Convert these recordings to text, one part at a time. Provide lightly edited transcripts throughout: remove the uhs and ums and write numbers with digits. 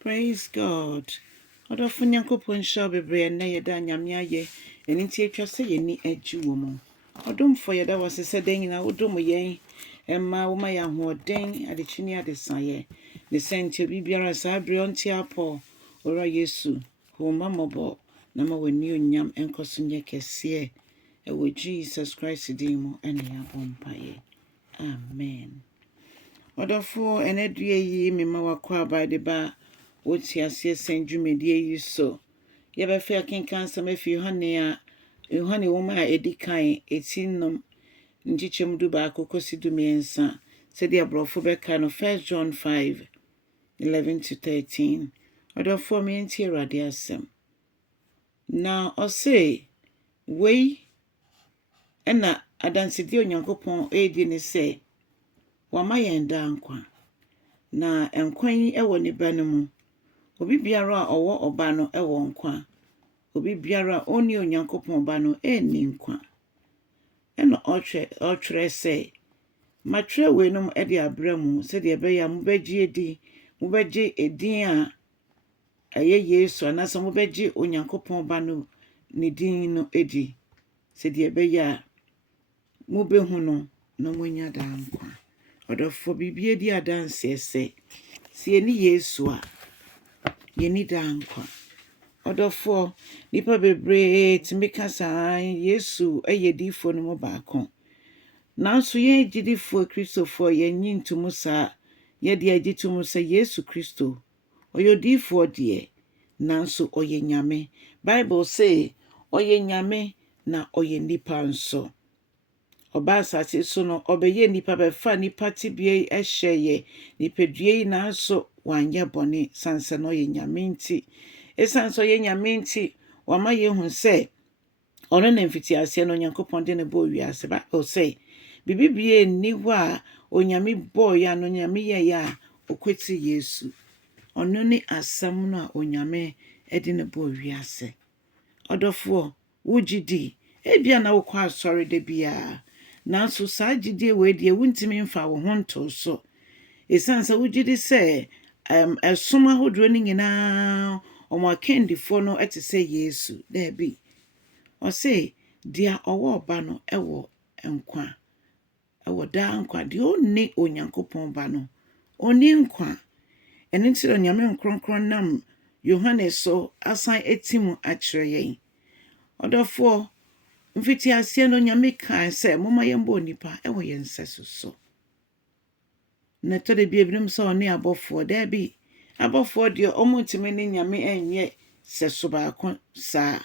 Praise God. Odofo Nyankopon sha bebre na yeda nyame aye. Eni nti atwa se yeni agi wo mo. Odomfo yeda wase se den nyina wodom yen. Emma wo ma ya hoden adechini adesaye. Ne sente bibiara sa abre onti apo. Ora Yesu. Ho mamobo na ma wani onyam enkoso nye kese. Ewo Jesus Christ din mu ene ya bompaye. Amen. Odofo enedue yi mema wakwaaba de ba Woti asie senjumedie yi so. Yebefe akenkan samefi Yohanne woma edikan etinom nchichem du ba kokosi du miensa. Said the abrofo beka no 1 John 5:11-13. Odofo me enti Awurade asem. Na ose wei ena adansedi Onyankopɔn edi ne se wama yenda nkwa. Na nkwa yi ewo ne ba no mu. Obi biara owo oba no ewo nkwa. Obi biara oni Onyankopɔn oba no eni nkwa. Eno otwere se matwere wenum e de abramu se de be ya mubegye edi mubegye edin a aye Yesu anase mubegye Onyankopɔn oba no ne din no edi se de be ya mubehu no no munya da nkwa. Odofo bibie di adanse se eni Yesu a yeni da nkwa. Odofo nipa bebre timika sa Yesu eyedifo no mo baako. Nanso ye gidifo Kristofo ye nyintumu sa ye de agitumu sa Yesu Kristo oyodifo de nanso oye nyame. Bible say oye nyame na oye nipa nso. Oba asase so no obeye nipa befa nipa tibie ehyeye nipadue nanso wanye bone sanse no ye nyame nti esanso ye nyame nti wama ye hu se ono na mfiti ase no Nyankopɔn de ne bo wiase ba o say bibibie ni ho a onyame bo ya no nyame ye ya okweti Yesu ono ni asam no a onyame de ne bo wiase. Odofo wugidi ebia na wo kwa asori de bia nanso saa gidi we de wuntimi mfa wo ho nto so esansa wugidi se esoma hodro ni nyina omo akendifo no etese Yesu there be o say dia owo oba no ewo nkwa ewo da nkwa de onni Onyankopɔn ba no oni nkwa eni ntiro nyame nkronkron nam Yohanne so asan etimu akire yen. Odofo mfiti ase no nyame kan se moma yembo nipa ewo yenseso so na to de biebrim so oni abofo there be abofo de omutimi ni nyame enye seso ba kon sa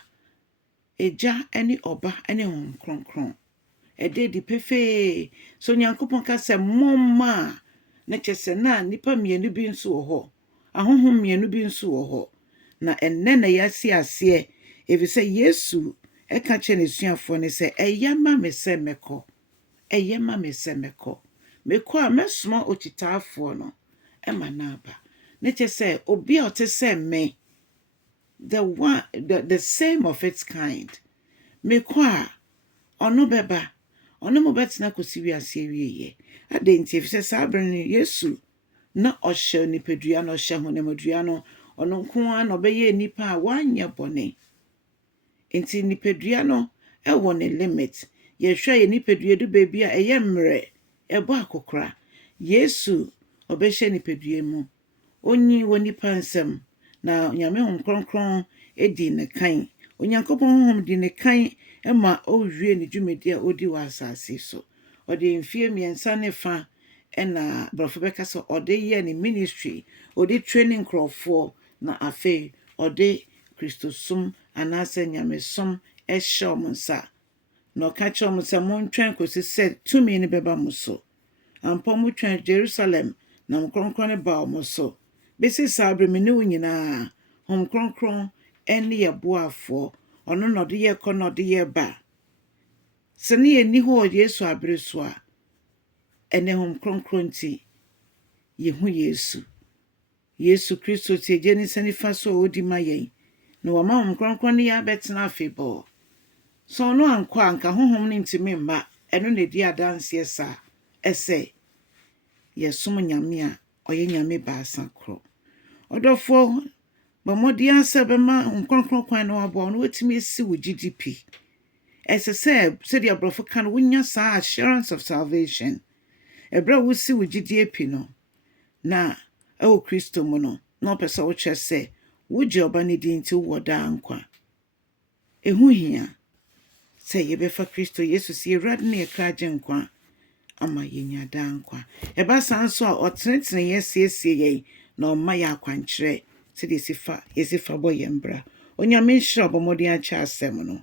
eja eni oba eni kronkron ede di pefe so Nyankopɔn ka se momma na chese na nipa mienu bi nso wo ho ahohom mienu bi nso wo ho na enne na yasi ase efise Yesu eka che ne suafo ne se eyama me se meko eyama me se meko a mesoma otitaafo no ema na aba ne chese obi a otese me the same of its kind meko a ono beba ono mo betina kosi wiase wieye adenti efise sabre ne Yesu na ohye nipadua no ohye honemadua no ono nko a no beye nipa a wanya bone enti nipadua no ewo ne limit ye hwe ye nipadua du baby a eye mre ebo akokora Yesu obehye nipadua mu onyi woni pansem na nyame nkronkron edi ne kan Onyankopɔn honhom di ne kan ema owie ne dwumedi a odi wa asase so odi mfie miensa ne fa ena brofo beka so odi ye ne ministry odi training crofo na afi odi Kristosum anase nyamesom ehye nsa no ka chom se montwen kosi se tumi ne beba muso ampo motwen Jerusalem na nkronkron ba muso besi sabre me ne nyina hom kronkron ene ye boafo ono no de ye kono de ye ba se ne ni ho Yesu abreso a ene hom kronkron ti ye hu Yesu Kristo ti jeni sani faso odi mayen no wama hom kronkron ya betena afebo so no ankwa anka honhom ne ntimi mba eno ne di adanse esa ese yesom nyame a oye nyame ba asakro Odofo ba modi ansa be ma nkronkron kwan na wabo no wetimi esi wo GDP. Ese se the abrofo kan wonya sa assurance of salvation. Ebra wo si wo GDP no. Na ewo Kristo mu no, na opese wo kye se wo je oba ne di nti wo da nkwa. Ehu hia se yebefa Kristo Jesus Ewurade na yekraje nkwa ama yenya da nkwa. Eba sanso a otenetene yesiesie ye na oma ya akwankyere se de sifa yesifa bo yembra. Onyame nhira obomodi acha asem no.